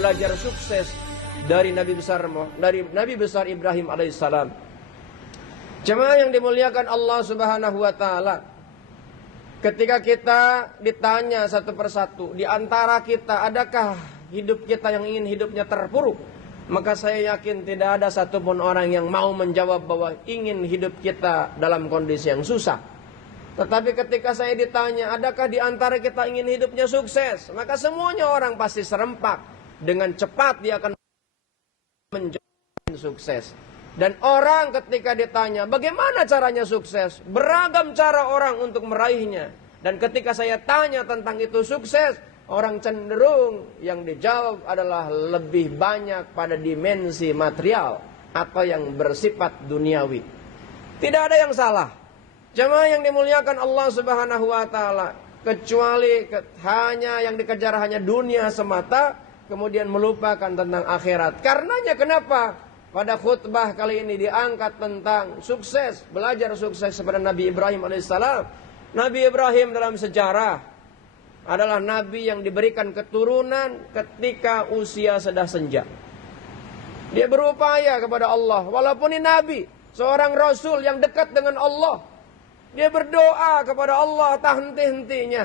belajar sukses dari Nabi besar Ibrahim alaihissalam. Jemaah yang dimuliakan Allah Subhanahu wa taala, ketika kita ditanya satu persatu, di antara kita adakah hidup kita yang ingin hidupnya terpuruk? Maka saya yakin tidak ada satupun orang yang mau menjawab bahwa ingin hidup kita dalam kondisi yang susah. Tetapi ketika saya ditanya, adakah di antara kita ingin hidupnya sukses? Maka semuanya orang pasti serempak. Dengan cepat dia akan menjadi sukses. Dan orang ketika ditanya, bagaimana caranya sukses? Beragam cara orang untuk meraihnya. Dan ketika saya tanya tentang itu sukses, orang cenderung yang dijawab adalah lebih banyak pada dimensi material atau yang bersifat duniawi. Tidak ada yang salah. Jemaah yang dimuliakan Allah Subhanahu wa taala, kecuali hanya yang dikejar hanya dunia semata, kemudian melupakan tentang akhirat. Karenanya kenapa pada khutbah kali ini diangkat tentang sukses, belajar sukses kepada Nabi Ibrahim alaihissalam. Nabi Ibrahim dalam sejarah adalah nabi yang diberikan keturunan ketika usia sudah senja. Dia berupaya kepada Allah, walaupun ini nabi, seorang rasul yang dekat dengan Allah. Dia berdoa kepada Allah tak henti-hentinya,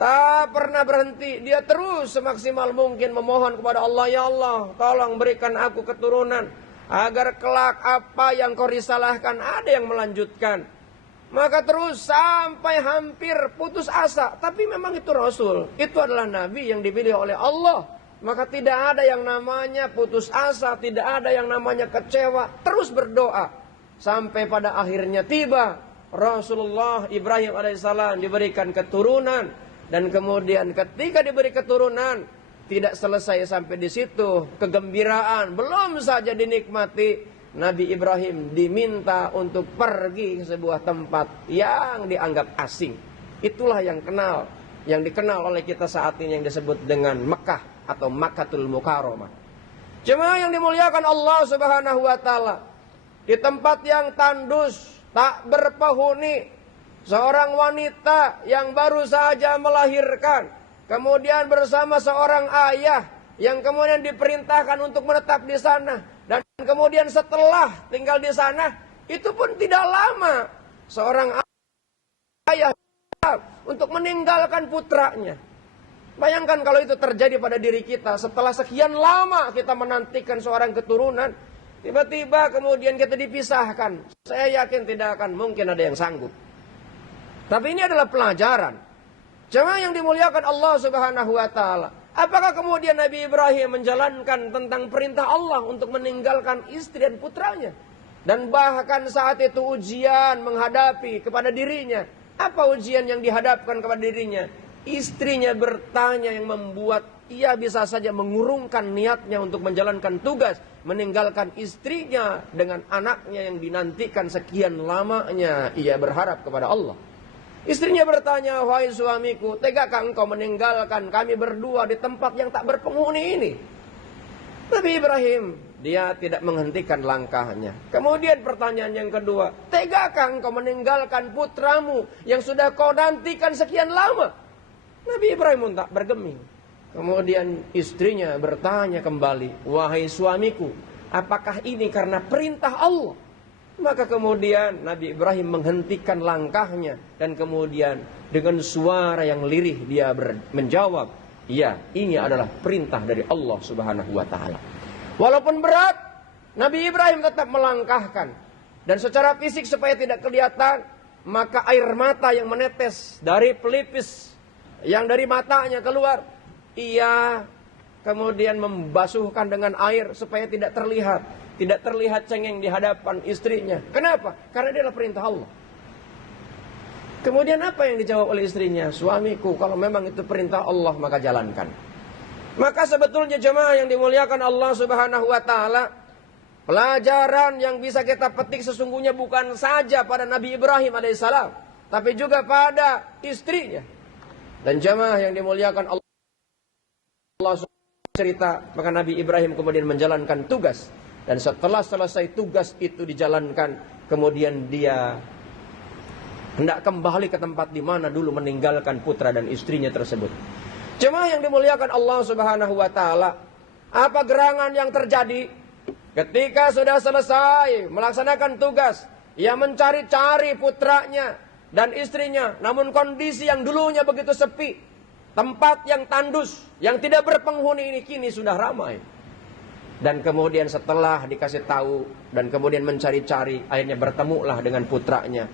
tak pernah berhenti. Dia terus semaksimal mungkin memohon kepada Allah, ya Allah, tolong berikan aku keturunan, agar kelak apa yang kau risalahkan ada yang melanjutkan. Maka terus sampai hampir putus asa. Tapi memang itu Rasul, itu adalah Nabi yang dipilih oleh Allah. Maka tidak ada yang namanya putus asa, tidak ada yang namanya kecewa. Terus berdoa sampai pada akhirnya tiba Rasulullah Ibrahim alaihissalam diberikan keturunan. Dan kemudian ketika diberi keturunan, tidak selesai sampai di situ. Kegembiraan belum saja dinikmati, Nabi Ibrahim diminta untuk pergi ke sebuah tempat yang dianggap asing. Itulah yang dikenal oleh kita saat ini yang disebut dengan Mekah atau Makkatul Mukarramah. Jemaah yang dimuliakan Allah Subhanahu wa taala, di tempat yang tandus, tak berpenghuni, seorang wanita yang baru saja melahirkan, kemudian bersama seorang ayah yang kemudian diperintahkan untuk menetap di sana. Dan kemudian setelah tinggal di sana, itu pun tidak lama seorang ayah untuk meninggalkan putranya. Bayangkan kalau itu terjadi pada diri kita, setelah sekian lama kita menantikan seorang keturunan, tiba-tiba kemudian kita dipisahkan. Saya yakin tidak akan mungkin ada yang sanggup. Tapi ini adalah pelajaran. Jemaah yang dimuliakan Allah Subhanahu wa taala, apakah kemudian Nabi Ibrahim menjalankan tentang perintah Allah untuk meninggalkan istri dan putranya? Dan bahkan saat itu ujian menghadapi kepada dirinya. Apa ujian yang dihadapkan kepada dirinya? Istrinya bertanya yang membuat ia bisa saja mengurungkan niatnya untuk menjalankan tugas, meninggalkan istrinya dengan anaknya yang dinantikan sekian lamanya. Ia berharap kepada Allah. Istrinya bertanya, wahai suamiku, tegakah engkau meninggalkan kami berdua di tempat yang tak berpenghuni ini? Nabi Ibrahim, dia tidak menghentikan langkahnya. Kemudian pertanyaan yang kedua, tegakah engkau meninggalkan putramu yang sudah kau nantikan sekian lama? Nabi Ibrahim pun tak bergeming. Kemudian istrinya bertanya kembali, wahai suamiku, apakah ini karena perintah Allah? Maka kemudian Nabi Ibrahim menghentikan langkahnya. Dan kemudian dengan suara yang lirih dia menjawab, ya, ini adalah perintah dari Allah Subhanahu wa ta'ala. Walaupun berat, Nabi Ibrahim tetap melangkahkan. Dan secara fisik supaya tidak kelihatan, maka air mata yang menetes dari pelipis yang dari matanya keluar, ia kemudian membasuhkan dengan air supaya tidak terlihat. Tidak terlihat cengeng di hadapan istrinya. Kenapa? Karena dia adalah perintah Allah. Kemudian apa yang dijawab oleh istrinya? Suamiku, kalau memang itu perintah Allah, maka jalankan. Maka sebetulnya jemaah yang dimuliakan Allah Subhanahu wa ta'ala, pelajaran yang bisa kita petik sesungguhnya bukan saja pada Nabi Ibrahim alaihissalam, tapi juga pada istrinya. Dan jemaah yang dimuliakan Allah cerita, maka Nabi Ibrahim kemudian menjalankan tugas. Dan setelah selesai tugas itu dijalankan, kemudian dia hendak kembali ke tempat di mana dulu meninggalkan putra dan istrinya tersebut. Jemaah yang dimuliakan Allah Subhanahu wa ta'ala, Apa gerangan yang terjadi? Ketika sudah selesai melaksanakan tugas, ia mencari-cari putranya dan istrinya. Namun kondisi yang dulunya begitu sepi, tempat yang tandus, yang tidak berpenghuni ini kini sudah ramai. Dan kemudian setelah dikasih tahu dan kemudian mencari-cari, akhirnya bertemulah dengan putranya.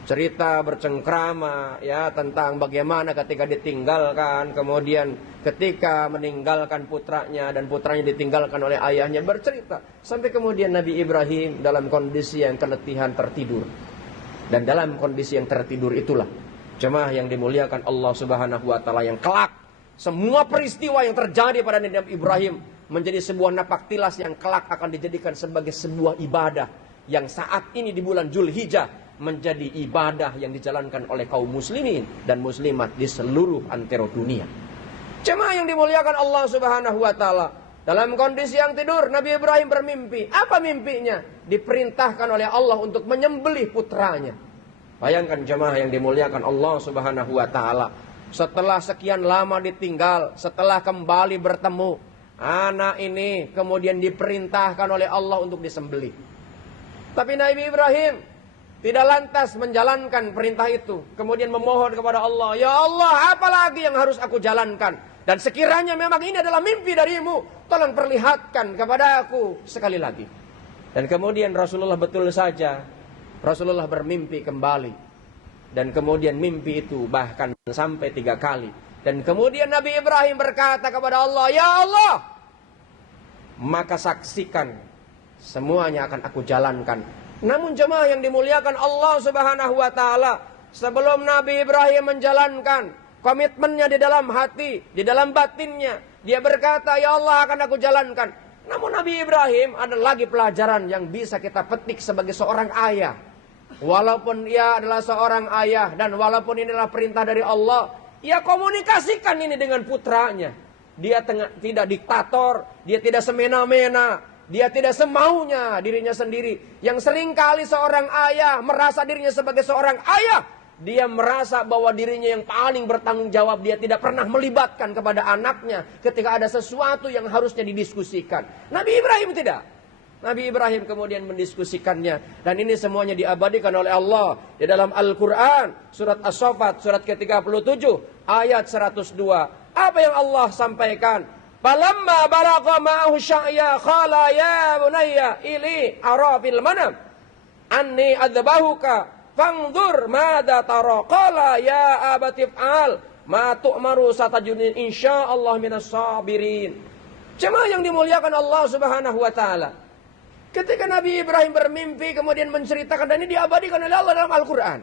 Cerita bercengkrama ya tentang bagaimana ketika ditinggalkan, kemudian ketika meninggalkan putranya dan putranya ditinggalkan oleh ayahnya, bercerita sampai kemudian Nabi Ibrahim dalam kondisi yang keletihan tertidur. Dan dalam kondisi yang tertidur itulah jemaah yang dimuliakan Allah Subhanahu wa taala, yang kelak semua peristiwa yang terjadi pada Nabi Ibrahim menjadi sebuah napak tilas yang kelak akan dijadikan sebagai sebuah ibadah yang saat ini di bulan Zulhijjah menjadi ibadah yang dijalankan oleh kaum muslimin dan muslimat di seluruh antero dunia. Jemaah yang dimuliakan Allah Subhanahu wa taala, dalam kondisi yang tidur Nabi Ibrahim bermimpi. Apa mimpinya? Diperintahkan oleh Allah untuk menyembelih putranya. Bayangkan jemaah yang dimuliakan Allah Subhanahu wa taala, setelah sekian lama ditinggal, setelah kembali bertemu, anak ini kemudian diperintahkan oleh Allah untuk disembelih. Tapi Nabi Ibrahim tidak lantas menjalankan perintah itu. Kemudian memohon kepada Allah, ya Allah, apa lagi yang harus aku jalankan? Dan sekiranya memang ini adalah mimpi darimu, tolong perlihatkan kepada aku sekali lagi. Dan kemudian Rasulullah betul saja, Rasulullah bermimpi kembali. Dan kemudian mimpi itu bahkan sampai 3 kali. Dan kemudian Nabi Ibrahim berkata kepada Allah, ya Allah, maka saksikan semuanya akan aku jalankan. Namun jemaah yang dimuliakan Allah Subhanahu wa taala, sebelum Nabi Ibrahim menjalankan komitmennya di dalam hati, di dalam batinnya, dia berkata, ya Allah akan aku jalankan. Namun Nabi Ibrahim ada lagi pelajaran yang bisa kita petik sebagai seorang ayah. Walaupun ia adalah seorang ayah dan walaupun ini adalah perintah dari Allah, ia komunikasikan ini dengan putranya. Dia tidak diktator, dia tidak semena-mena, dia tidak semaunya dirinya sendiri. Yang seringkali seorang ayah merasa dirinya sebagai seorang ayah, dia merasa bahwa dirinya yang paling bertanggung jawab. Dia tidak pernah melibatkan kepada anaknya ketika ada sesuatu yang harusnya didiskusikan. Nabi Ibrahim tidak. Nabi Ibrahim kemudian mendiskusikannya. Dan ini semuanya diabadikan oleh Allah di dalam Al-Quran. Surat As-Saffat, surat ke-37, ayat 102. Apa yang Allah sampaikan? Falamma balagha ma'ahu sya'ya qala ya bunayya ili ara fil manam anni adzbahuka fanzur madza tara qala ya abati fa'al ma tu'maru satajudin insyaallah minas sabirin. Jemaah yang dimuliakan Allah Subhanahu wa taala, ketika Nabi Ibrahim bermimpi kemudian menceritakan, dan ini diabadikan oleh Allah dalam Al-Quran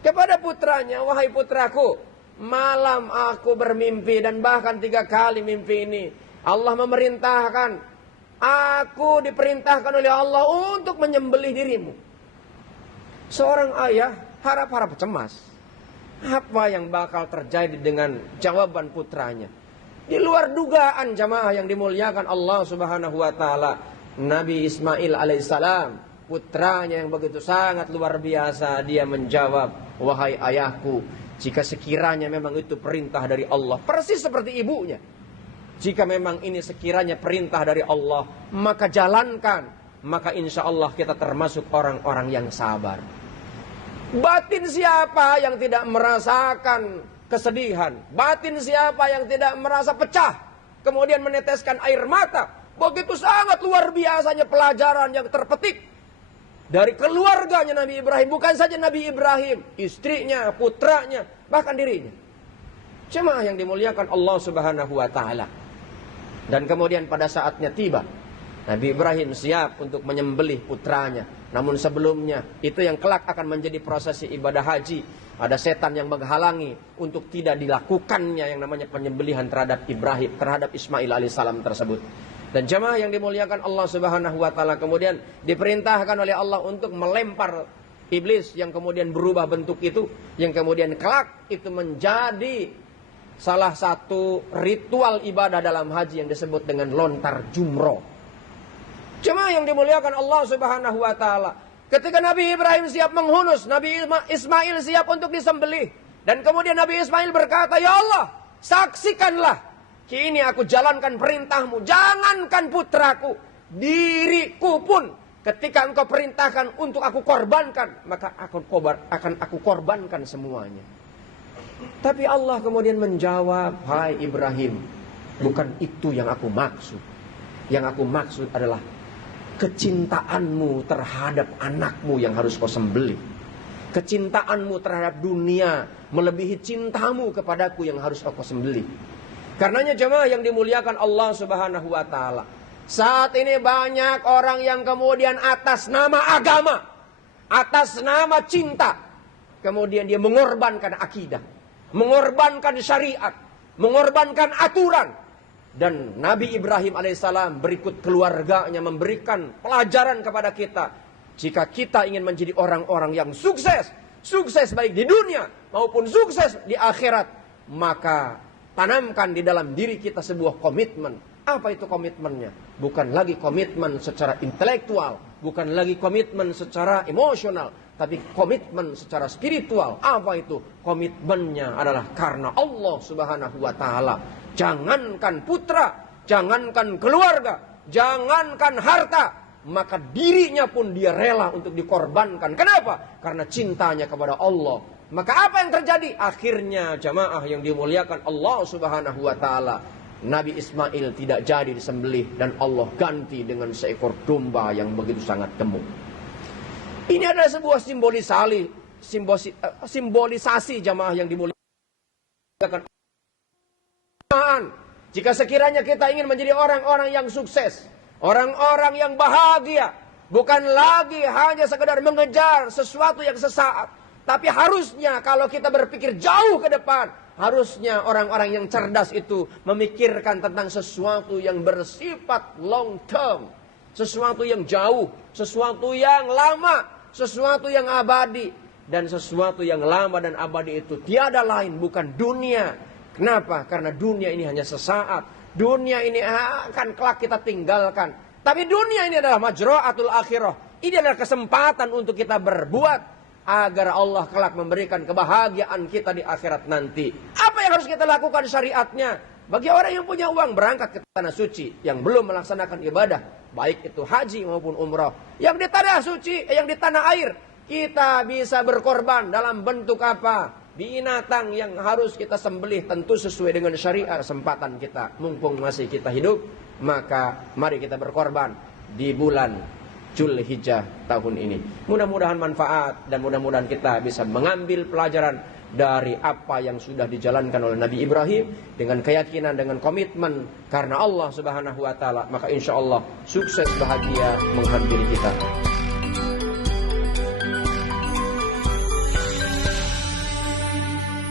kepada putranya, wahai putraku, malam aku bermimpi dan bahkan 3 kali mimpi ini Allah memerintahkan, aku diperintahkan oleh Allah untuk menyembelih dirimu. Seorang ayah harap-harap cemas. Apa yang bakal terjadi dengan jawaban putranya? Di luar dugaan jamaah yang dimuliakan Allah Subhanahu wa taala. Nabi Ismail alaihissalam, putranya yang begitu sangat luar biasa, dia menjawab, wahai ayahku, jika sekiranya memang itu perintah dari Allah, persis seperti ibunya, jika memang ini sekiranya perintah dari Allah, maka jalankan, maka insya Allah kita termasuk orang-orang yang sabar. Batin siapa yang tidak merasakan kesedihan? Batin siapa yang tidak merasa pecah, kemudian meneteskan air mata? Begitu sangat luar biasanya pelajaran yang terpetik dari keluarganya Nabi Ibrahim. Bukan saja Nabi Ibrahim, istrinya, putranya, bahkan dirinya. Jemaah yang dimuliakan Allah Subhanahu wa taala. Dan kemudian pada saatnya tiba, Nabi Ibrahim siap untuk menyembelih putranya. Namun sebelumnya, itu yang kelak akan menjadi prosesi ibadah haji. Ada setan yang menghalangi untuk tidak dilakukannya yang namanya penyembelihan terhadap Ibrahim, terhadap Ismail alaihissalam tersebut. Dan jemaah yang dimuliakan Allah Subhanahu wa taala, kemudian diperintahkan oleh Allah untuk melempar iblis yang kemudian berubah bentuk itu, yang kemudian kelak itu menjadi salah satu ritual ibadah dalam haji yang disebut dengan lontar jumroh. Jemaah yang dimuliakan Allah Subhanahu wa taala, ketika Nabi Ibrahim siap menghunus, Nabi Ismail siap untuk disembelih, dan kemudian Nabi Ismail berkata, ya Allah, saksikanlah Kini aku jalankan perintahmu. Jangankan putraku, diriku pun ketika engkau perintahkan untuk aku korbankan, maka akan aku korbankan semuanya. Tapi Allah kemudian menjawab, hai Ibrahim, bukan itu yang aku maksud. Yang aku maksud adalah kecintaanmu terhadap anakmu yang harus kau sembelih. Kecintaanmu terhadap dunia melebihi cintamu kepadaku yang harus kau sembelih. Karenanya jemaah yang dimuliakan Allah Subhanahu wa taala, saat ini banyak orang yang kemudian atas nama agama, atas nama cinta, kemudian dia mengorbankan akidah, mengorbankan syariat, mengorbankan aturan. Dan Nabi Ibrahim alaihissalam berikut keluarganya memberikan pelajaran kepada kita. Jika kita ingin menjadi orang-orang yang sukses, sukses baik di dunia maupun sukses di akhirat, maka tanamkan di dalam diri kita sebuah komitmen. Apa itu komitmennya? Bukan lagi komitmen secara intelektual, bukan lagi komitmen secara emosional, tapi komitmen secara spiritual. Apa itu? Komitmennya adalah karena Allah Subhanahu wa taala. Jangankan putra, jangankan keluarga, jangankan harta, maka dirinya pun dia rela untuk dikorbankan. Kenapa? Karena cintanya kepada Allah. Maka apa yang terjadi? Akhirnya jamaah yang dimuliakan Allah Subhanahu wa taala, Nabi Ismail tidak jadi disembelih dan Allah ganti dengan seekor domba yang begitu sangat gemuk. Ini adalah sebuah simbolisasi jamaah yang dimuliakan. Jika sekiranya kita ingin menjadi orang-orang yang sukses, orang-orang yang bahagia, bukan lagi hanya sekedar mengejar sesuatu yang sesaat, tapi harusnya kalau kita berpikir jauh ke depan, harusnya orang-orang yang cerdas itu memikirkan tentang sesuatu yang bersifat long term, sesuatu yang jauh, sesuatu yang lama, sesuatu yang abadi. Dan sesuatu yang lama dan abadi itu tiada lain bukan dunia. Kenapa? Karena dunia ini hanya sesaat. Dunia ini akan kelak kita tinggalkan. Tapi dunia ini adalah majra'atul akhirah. Ini adalah kesempatan untuk kita berbuat agar Allah kelak memberikan kebahagiaan kita di akhirat nanti. Apa yang harus kita lakukan syariatnya? Bagi orang yang punya uang berangkat ke tanah suci, yang belum melaksanakan ibadah, baik itu haji maupun umrah, yang di tanah suci, yang di tanah air, kita bisa berkorban dalam bentuk apa? Binatang yang harus kita sembelih tentu sesuai dengan syariat. Kesempatan kita, mumpung masih kita hidup, maka mari kita berkorban di bulan Dzulhijjah tahun ini. Mudah-mudahan manfaat dan mudah-mudahan kita bisa mengambil pelajaran dari apa yang sudah dijalankan oleh Nabi Ibrahim dengan keyakinan, dengan komitmen karena Allah Subhanahu wa taala, maka insya Allah sukses bahagia menghampiri kita.